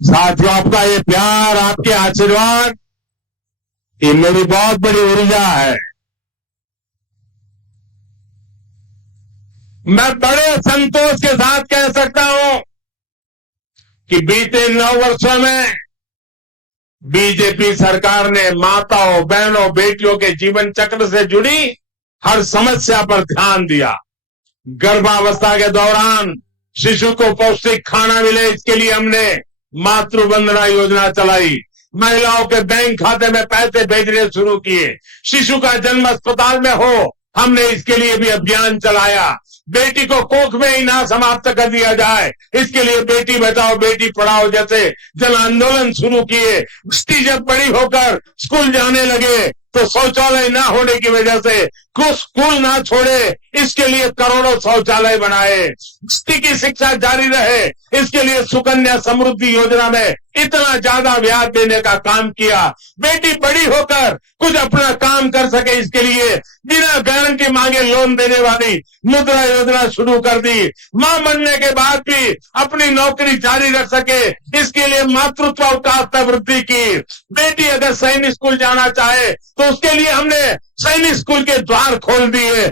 साथियों, आपका ये प्यार, आपके आशीर्वाद, ये मेरी बहुत बड़ी ऊर्जा है। मैं बड़े संतोष के साथ कह सकता हूं कि बीते 9 वर्षों में बीजेपी सरकार ने माताओं, बहनों, बेटियों के जीवन चक्र से जुड़ी हर समस्या पर ध्यान दिया। गर्भावस्था के दौरान शिशु को पौष्टिक खाना मिले, इसके लिए हमने मातृ वंदना योजना चलाई। महिलाओं के बैंक खाते में पैसे भेजने शुरू किए। शिशु का जन्म अस्पताल में हो, हमने इसके लिए भी अभियान चलाया। बेटी को कोख में ही ना समाप्त कर दिया जाए, इसके लिए बेटी बचाओ बेटी पढ़ाओ जैसे जन आंदोलन शुरू किए। बेटी जब बड़ी होकर स्कूल जाने लगे तो शौचालय ना होने की वजह से कुछ स्कूल ना छोड़े, इसके लिए करोड़ों शौचालय बनाए। बेटी की शिक्षा जारी रहे, इसके लिए सुकन्या समृद्धि योजना में इतना ज्यादा ब्याज देने का काम किया। बेटी बड़ी होकर कुछ अपना काम कर सके, इसके लिए बिना गारंटी मांगे लोन देने वाली मुद्रा योजना शुरू कर दी। मां बनने के बाद भी अपनी नौकरी जारी रख सके, इसके लिए मातृत्व अवकाश में वृद्धि की। बेटी अगर सैनिक स्कूल जाना चाहे तो उसके लिए हमने सैनिक स्कूल के द्वार खोल दिए।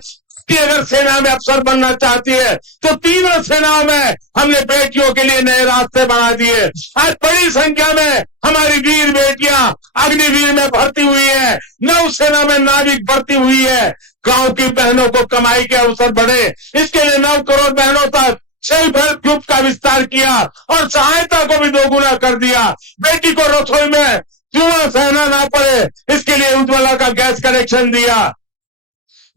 कि अगर सेना में अफसर बनना चाहती है तो तीनों सेनाओं में हमने बेटियों के लिए नए रास्ते बना दिए। आज बड़ी संख्या में हमारी वीर बेटियां अग्निवीर में भर्ती हुई है, नौसेना में नाविक भर्ती हुई है। गांव की बहनों को कमाई के अवसर बढ़े, इसके लिए 9 करोड़ बहनों तक सेल्फ हेल्प ग्रुप का विस्तार किया और सहायता को भी दोगुना कर दिया। बेटी को रसोई में धुआं सहना ना पड़े, इसके लिए उज्ज्वला का गैस कनेक्शन दिया।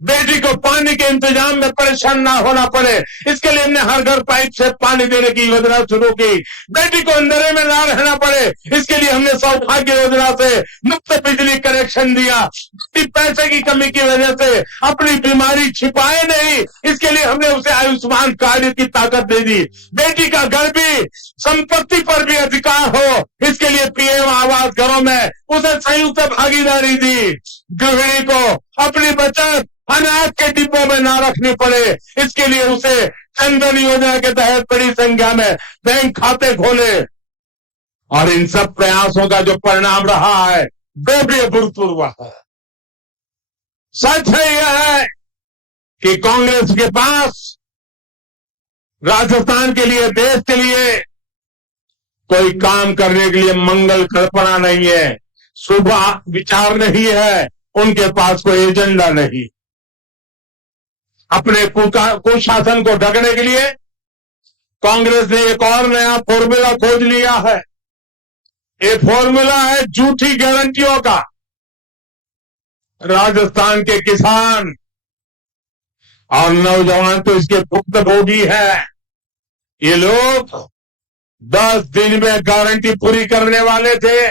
बेटी को पानी के इंतजाम में परेशान ना होना पड़े, इसके लिए हमने हर घर पाइप से पानी देने की योजना शुरू की। बेटी को अंधेरे में ना रहना पड़े, इसके लिए हमने सौभाग्य योजना से मुफ्त बिजली कनेक्शन दिया। बेटी पैसे की कमी की वजह से अपनी बीमारी छिपाए नहीं, इसके लिए हमने उसे आयुष्मान कार्ड की ताकत दे दी। बेटी का घर भी संपत्ति पर भी अधिकार हो, इसके लिए पीएम आवास घरों में उसे संयुक्त भागीदारी दी। गृहिणी को अपनी बचत अनाज के डिब्बों में ना रखनी पड़े, इसके लिए उसे जनधन योजना के तहत बड़ी संख्या में बैंक खाते खोले। और इन सब प्रयासों का जो परिणाम रहा है वो भी अभूतपूर्व है। सच है यह है कि कांग्रेस के पास राजस्थान के लिए, देश के लिए कोई काम करने के लिए मंगल कल्पना नहीं है, शुभ विचार नहीं है, उनके पास कोई एजेंडा नहीं। अपने कुशासन को ढकने के लिए कांग्रेस ने एक और नया फॉर्मूला खोज लिया है। ये फॉर्मूला है झूठी गारंटियों का। राजस्थान के किसान और नौजवान तो इसके भुक्तभोगी है। ये लोग 10 दिन में गारंटी पूरी करने वाले थे,